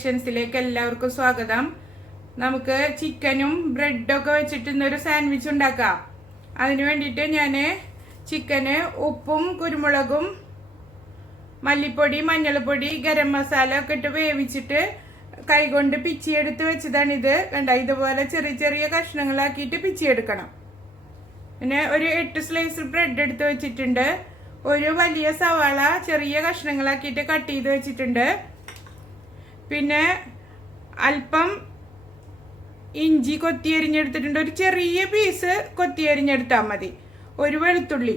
ക്രിയേഷൻസിലേക്ക് എല്ലാവർക്കും സ്വാഗതം. നമുക്ക് ചിക്കനും ബ്രെഡും ഒക്കെ വെച്ചിട്ട് ഇന്നൊരു സാൻഡ്വിച്ച് ഉണ്ടാക്കാം. അതിന് വേണ്ടിയിട്ട് ഞാൻ ചിക്കന് ഉപ്പും കുരുമുളകും മല്ലിപ്പൊടി മഞ്ഞൾപ്പൊടി ഗരം മസാല ഒക്കെ ഇട്ട് വേവിച്ചിട്ട് കൈകൊണ്ട് പിച്ചിയെടുത്ത് വെച്ചതാണിത്. കണ്ട, ഇതുപോലെ ചെറിയ ചെറിയ കഷ്ണങ്ങളാക്കിയിട്ട് പിച്ചിയെടുക്കണം. പിന്നെ ഒരു 8 സ്ലൈസ് ബ്രെഡ് എടുത്ത് വെച്ചിട്ടുണ്ട്. ഒരു വലിയ സവാള ചെറിയ കഷ്ണങ്ങളാക്കിയിട്ട് കട്ട് ചെയ്ത് വെച്ചിട്ടുണ്ട്. പിന്നെ അല്പം ഇഞ്ചി കൊത്തി അരിഞ്ഞെടുത്തിട്ടുണ്ട്. ഒരു ചെറിയ പീസ് കൊത്തി അരിഞ്ഞെടുത്താൽ മതി. ഒരു വെളുത്തുള്ളി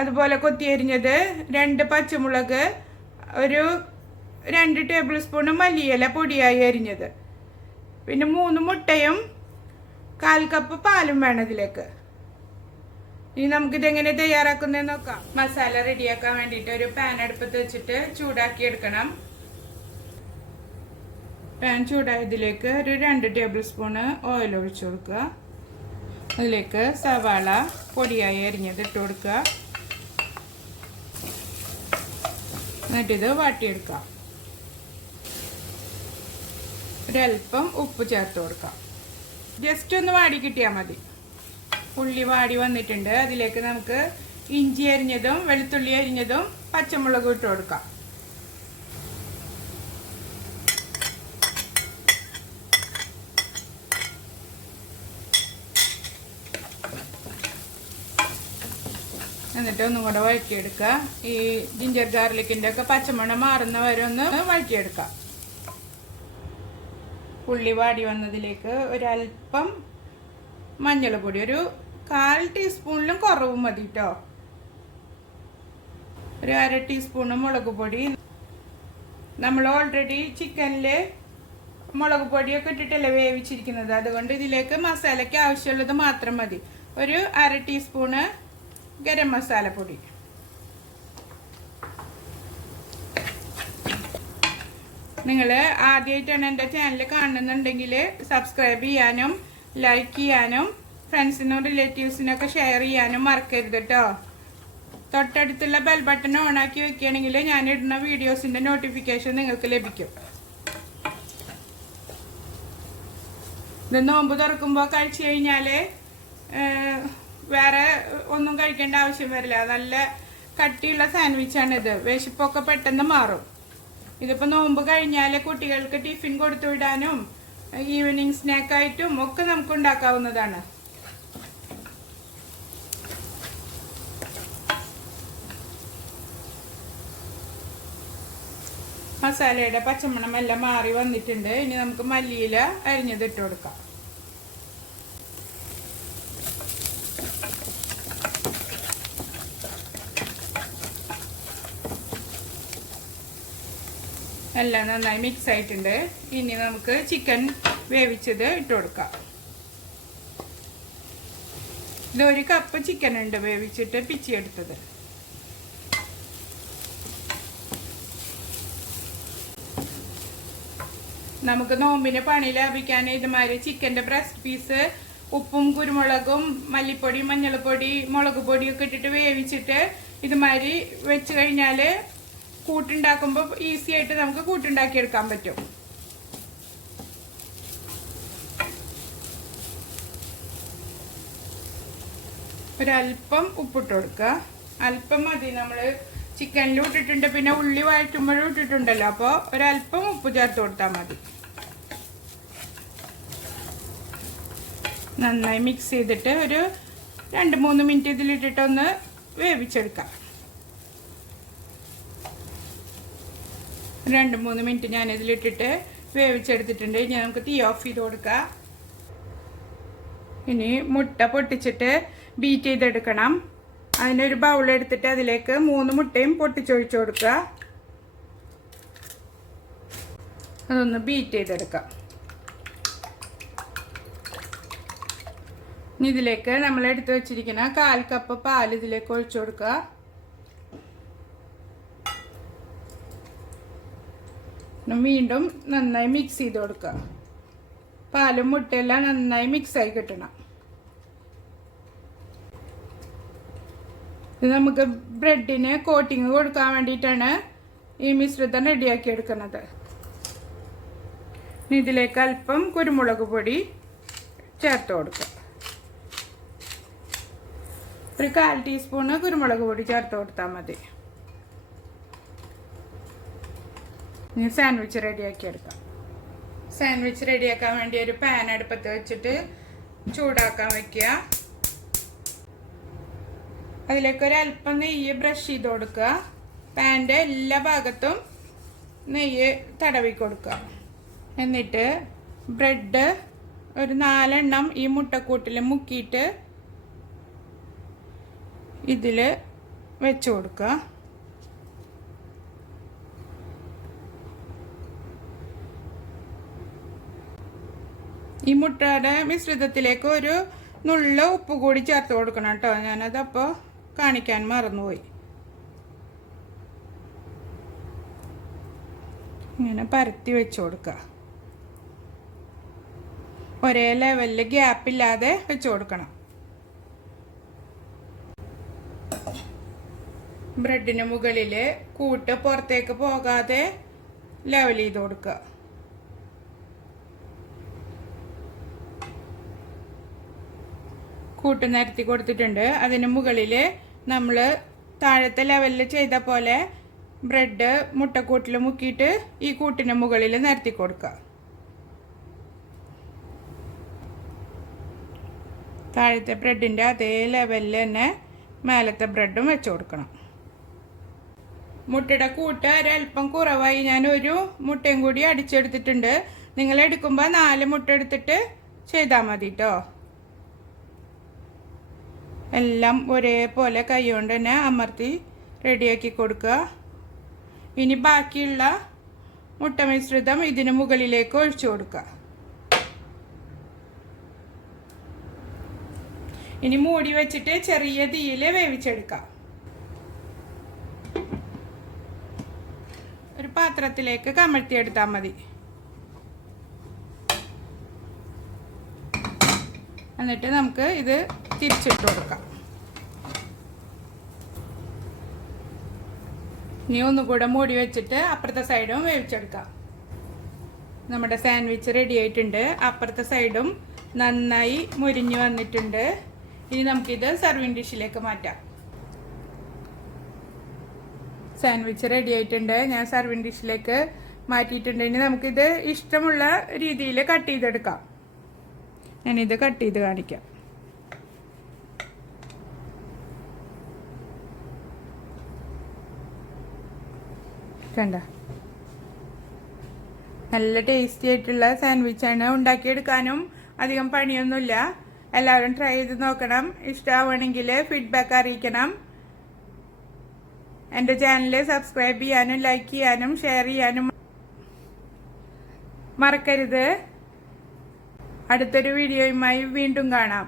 അതുപോലെ കൊത്തി അരിഞ്ഞത്, 2 പച്ചമുളക്, ഒരു 2 ടേബിൾ സ്പൂൺ മല്ലിയില പൊടിയായി അരിഞ്ഞത്, പിന്നെ 3 മുട്ടയും 1/4 കപ്പ് പാലും വേണം ഇതിലേക്ക്. ഇനി നമുക്കിതെങ്ങനെ തയ്യാറാക്കുന്നതെന്ന് നോക്കാം. മസാല റെഡിയാക്കാൻ വേണ്ടിയിട്ട് ഒരു പാൻ അടുപ്പത്ത് വെച്ചിട്ട് ചൂടാക്കി എടുക്കണം. പാൻ ചൂടായതിലേക്ക് ഒരു 2 ടേബിൾ സ്പൂണ് ഓയിൽ ഒഴിച്ചു കൊടുക്കുക. അതിലേക്ക് സവാള പൊടിയായി അരിഞ്ഞത് ഇട്ട് കൊടുക്കുക. എന്നിട്ടിത് വാട്ടിയെടുക്കാം. ഒരല്പം ഉപ്പ് ചേർത്ത് കൊടുക്കാം. ജസ്റ്റ് ഒന്ന് വാടി കിട്ടിയാൽ മതി. ഉള്ളി വാടി വന്നിട്ടുണ്ട്. അതിലേക്ക് നമുക്ക് ഇഞ്ചി അരിഞ്ഞതും വെളുത്തുള്ളി അരിഞ്ഞതും പച്ചമുളകും ഇട്ട് കൊടുക്കാം. എന്നിട്ട് ഒന്നും കൂടെ വഴറ്റിയെടുക്കുക. ഈ ജിഞ്ചർ ഗാർലിക്കിൻ്റെ ഒക്കെ പച്ചമണം മാറുന്ന വരെ ഒന്ന് വഴറ്റിയെടുക്കാം. ഉള്ളി വാടി വന്നതിലേക്ക് ഒരല്പം മഞ്ഞൾപ്പൊടി, ഒരു 1/4 ടീസ്പൂണിലും കുറവ് മതി കേട്ടോ. ഒരു 1/2 ടീസ്പൂണ് മുളക് പൊടി. നമ്മൾ ഓൾറെഡി ചിക്കനിൽ മുളക് പൊടിയൊക്കെ ഇട്ടിട്ടല്ലേ വേവിച്ചിരിക്കുന്നത്. അതുകൊണ്ട് ഇതിലേക്ക് മസാലയ്ക്ക് ആവശ്യമുള്ളത് മാത്രം മതി. ഒരു 1/2 ടീസ്പൂണ് ഗരം മസാല പൊടി. നിങ്ങൾ ആദ്യമായിട്ടാണ് എൻ്റെ ചാനൽ കാണുന്നുണ്ടെങ്കിൽ സബ്സ്ക്രൈബ് ചെയ്യാനും ലൈക്ക് ചെയ്യാനും ഫ്രണ്ട്സിനും റിലേറ്റീവ്സിനൊക്കെ ഷെയർ ചെയ്യാനും മറക്കരുത് കേട്ടോ. തൊട്ടടുത്തുള്ള ബെൽ ബട്ടൺ ഓണാക്കി വെക്കുകയാണെങ്കിൽ ഞാൻ ഇടുന്ന വീഡിയോസിൻ്റെ നോട്ടിഫിക്കേഷൻ നിങ്ങൾക്ക് ലഭിക്കും. ഇത് നോമ്പ് തുറക്കുമ്പോൾ കഴിച്ചു കഴിഞ്ഞാൽ വേറെ ഒന്നും കഴിക്കേണ്ട ആവശ്യം വരില്ല. നല്ല കട്ടിയുള്ള സാൻഡ്വിച്ചാണിത്. വിശപ്പൊക്കെ പെട്ടെന്ന് മാറും. ഇതിപ്പോൾ നോമ്പ് കഴിഞ്ഞാൽ കുട്ടികൾക്ക് ടിഫിൻ കൊടുത്തു വിടാനും ഈവനിങ് സ്നാക്കായിട്ടും ഒക്കെ നമുക്ക് ഉണ്ടാക്കാവുന്നതാണ്. മസാലയുടെ പച്ചമണം എല്ലാം മാറി വന്നിട്ടുണ്ട്. ഇനി നമുക്ക് മല്ലിയില അരിഞ്ഞത് ഇട്ട് കൊടുക്കാം. എല്ലാം നന്നായി മിക്സ് ആയിട്ടുണ്ട്. ഇനി നമുക്ക് ചിക്കൻ വേവിച്ചത് ഇട്ട് കൊടുക്കാം. ഇത് 1 കപ്പ് ചിക്കൻ ഉണ്ട് വേവിച്ചിട്ട് പിച്ചിയെടുത്തത്. നമുക്ക് നോമ്പിന് പണി ലാഭിക്കാൻ ഇതുമാതിരി ചിക്കൻ്റെ ബ്രസ്റ്റ് പീസ് ഉപ്പും കുരുമുളകും മല്ലിപ്പൊടി മഞ്ഞൾപ്പൊടി മുളക് പൊടിയൊക്കെ ഇട്ടിട്ട് വേവിച്ചിട്ട് ഇതുമാതിരി വെച്ച് കഴിഞ്ഞാൽ കൂട്ടുണ്ടാക്കുമ്പോൾ ഈസി ആയിട്ട് നമുക്ക് കൂട്ടുണ്ടാക്കിയെടുക്കാൻ പറ്റും. ഒരല്പം ഉപ്പിട്ട് കൊടുക്കുക. അല്പം മതി. നമ്മൾ ചിക്കനിലും ഇട്ടിട്ടുണ്ട്, പിന്നെ ഉള്ളി വഴറ്റുമ്പോഴും ഇട്ടിട്ടുണ്ടല്ലോ. അപ്പോൾ ഒരല്പം ഉപ്പ് ചേർത്ത് കൊടുത്താൽ മതി. നന്നായി മിക്സ് ചെയ്തിട്ട് ഒരു 2-3 മിനിറ്റ് ഇതിലിട്ടിട്ടൊന്ന് വേവിച്ചെടുക്കാം. 2-3 മിനിറ്റ് ഞാനിതിലിട്ടിട്ട് വേവിച്ചെടുത്തിട്ടുണ്ട്. ഇനി നമുക്ക് തീ ഓഫ് ചെയ്ത് കൊടുക്കാം. ഇനി മുട്ട പൊട്ടിച്ചിട്ട് ബീറ്റ് ചെയ്തെടുക്കണം. അതിനൊരു ബൗൾ എടുത്തിട്ട് അതിലേക്ക് 3 മുട്ടയും പൊട്ടിച്ചൊഴിച്ചു കൊടുക്കുക. അതൊന്ന് ബീറ്റ് ചെയ്തെടുക്കാം. ഇനി ഇതിലേക്ക് നമ്മൾ എടുത്ത് വെച്ചിരിക്കുന്ന 1/4 കപ്പ് പാൽ ഇതിലേക്ക് ഒഴിച്ചു കൊടുക്കുക. വീണ്ടും നന്നായി മിക്സ് ചെയ്ത് കൊടുക്കുക. പാലും മുട്ടയെല്ലാം നന്നായി മിക്സായി കിട്ടണം. ഇത് നമുക്ക് ബ്രെഡിന് കോട്ടിങ് കൊടുക്കാൻ വേണ്ടിയിട്ടാണ് ഈ മിശ്രിതം റെഡിയാക്കി എടുക്കുന്നത്. ഇതിലേക്ക് അല്പം കുരുമുളക് പൊടി ചേർത്ത് കൊടുക്കുക. ഒരു 1/4 ടീസ്പൂണ് കുരുമുളക് പൊടി ചേർത്ത് കൊടുത്താൽ മതി. ഇനി സാൻഡ്വിച്ച് റെഡിയാക്കി എടുക്കാം. സാൻഡ്വിച്ച് റെഡിയാക്കാൻ വേണ്ടി ഒരു പാൻ അടുപ്പത്ത് വെച്ചിട്ട് ചൂടാക്കാൻ വയ്ക്കുക. അതിലേക്ക് ഒരല്പം നെയ്യ് ബ്രഷ് ചെയ്ത് കൊടുക്കുക. പാൻ്റെ എല്ലാ ഭാഗത്തും നെയ്യ് തടവി കൊടുക്കുക. എന്നിട്ട് ബ്രെഡ് ഒരു 4 എണ്ണം ഈ മുട്ടക്കൂട്ടിൽ മുക്കിയിട്ട് ഇതിൽ വെച്ച് കൊടുക്കുക. ഈ മുട്ടയുടെ മിശ്രിതത്തിലേക്ക് ഒരു നുള്ള ഉപ്പ് കൂടി ചേർത്ത് കൊടുക്കണം കേട്ടോ. ഞാനതപ്പോൾ കാണിക്കാൻ മറന്നുപോയി. ഇങ്ങനെ പരത്തി വെച്ച് കൊടുക്കുക. ഒരേ ലെവലിൽ ഗ്യാപ്പില്ലാതെ വെച്ച് കൊടുക്കണം. ബ്രെഡിന് മുകളിൽ കൂട്ട് പുറത്തേക്ക് പോകാതെ ലെവൽ ചെയ്ത് കൊടുക്കുക. കൂട്ട് നിരത്തി കൊടുത്തിട്ടുണ്ട്. അതിന് മുകളിൽ നമ്മൾ താഴത്തെ ലെവലിൽ ചെയ്ത പോലെ ബ്രെഡ് മുട്ടക്കൂട്ടിൽ മുക്കിയിട്ട് ഈ കൂട്ടിന് മുകളിൽ നിരത്തി കൊടുക്കുക. താഴത്തെ ബ്രെഡിൻ്റെ അതേ ലെവലിൽ തന്നെ മേലത്തെ ബ്രെഡും വെച്ച് കൊടുക്കണം. മുട്ടയുടെ കൂട്ട് ഒരല്പം കുറവായി. ഞാൻ ഒരു മുട്ടയും കൂടി അടിച്ചെടുത്തിട്ടുണ്ട്. നിങ്ങൾ എടുക്കുമ്പോൾ 4 മുട്ട എടുത്തിട്ട് ചെയ്താൽ മതി കേട്ടോ. എല്ലാം ഒരേപോലെ കൈ കൊണ്ട് തന്നെ അമർത്തി റെഡിയാക്കി കൊടുക്കുക. ഇനി ബാക്കിയുള്ള മുട്ട മിശ്രിതം ഇതിന് മുകളിലേക്ക് ഒഴിച്ചു കൊടുക്കുക. ഇനി മൂടി വെച്ചിട്ട് ചെറിയ തീയിൽ വേവിച്ചെടുക്കാം. ഒരു പാത്രത്തിലേക്ക് കമഴ്ത്തിയെടുത്താൽ മതി. എന്നിട്ട് നമുക്ക് ഇത് തിരിച്ചിട്ട് കൊടുക്കാം. ഇനി ഒന്നുകൂടെ മൂടി വെച്ചിട്ട് അപ്പുറത്തെ സൈഡും വേവിച്ചെടുക്കാം. നമ്മുടെ സാൻഡ്വിച്ച് റെഡി ആയിട്ടുണ്ട്. അപ്പുറത്തെ സൈഡും നന്നായി മുരിഞ്ഞു വന്നിട്ടുണ്ട്. ഇനി നമുക്കിത് സർവിങ് ഡിഷിലേക്ക് മാറ്റാം. സാൻഡ്വിച്ച് റെഡി ആയിട്ടുണ്ട്. ഞാൻ സർവിങ് ഡിഷിലേക്ക് മാറ്റിയിട്ടുണ്ട്. ഇനി നമുക്കിത് ഇഷ്ടമുള്ള രീതിയിൽ കട്ട് ചെയ്തെടുക്കാം. ഞാനിത് കട്ട് ചെയ്ത് കാണിക്കാം. കണ്ട, നല്ല ടേസ്റ്റി ആയിട്ടുള്ള സാൻഡ്വിച്ചാണ്. ഉണ്ടാക്കിയെടുക്കാനും അധികം പണിയൊന്നുമില്ല. എല്ലാവരും ട്രൈ ചെയ്ത് നോക്കണം. ഇഷ്ടമാവുകയാണെങ്കിൽ ഫീഡ്ബാക്ക് അറിയിക്കണം. എൻ്റെ ചാനൽ സബ്സ്ക്രൈബ് ചെയ്യാനും ലൈക്ക് ചെയ്യാനും ഷെയർ ചെയ്യാനും മറക്കരുത്. അടുത്തൊരു വീഡിയോയുമായി വീണ്ടും കാണാം.